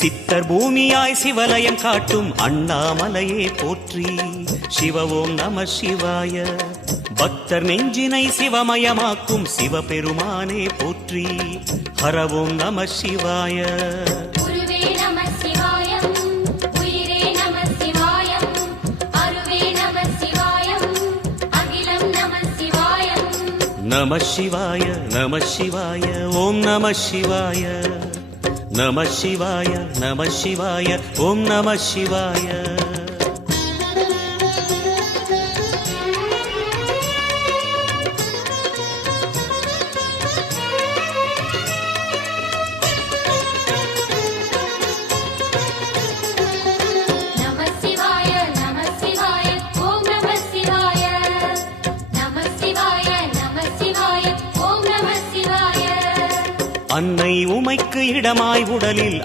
சித்தர் பூமியாய் சிவலயம் காட்டும் அண்ணாமலையே போற்றி. சிவ ஓம் நம சிவாய. பக்தர் நெஞ்சினை சிவமயமாக்கும் சிவபெருமானே போற்றி. ஹர ஓம் நம சிவாய. நம சிவாய நம சிவாய ஓம் நம சிவாய. நம சிவாய நம சிவாய ஓம் நம சிவாய. அன்னை உமைக்கு இடமாய் உடலில்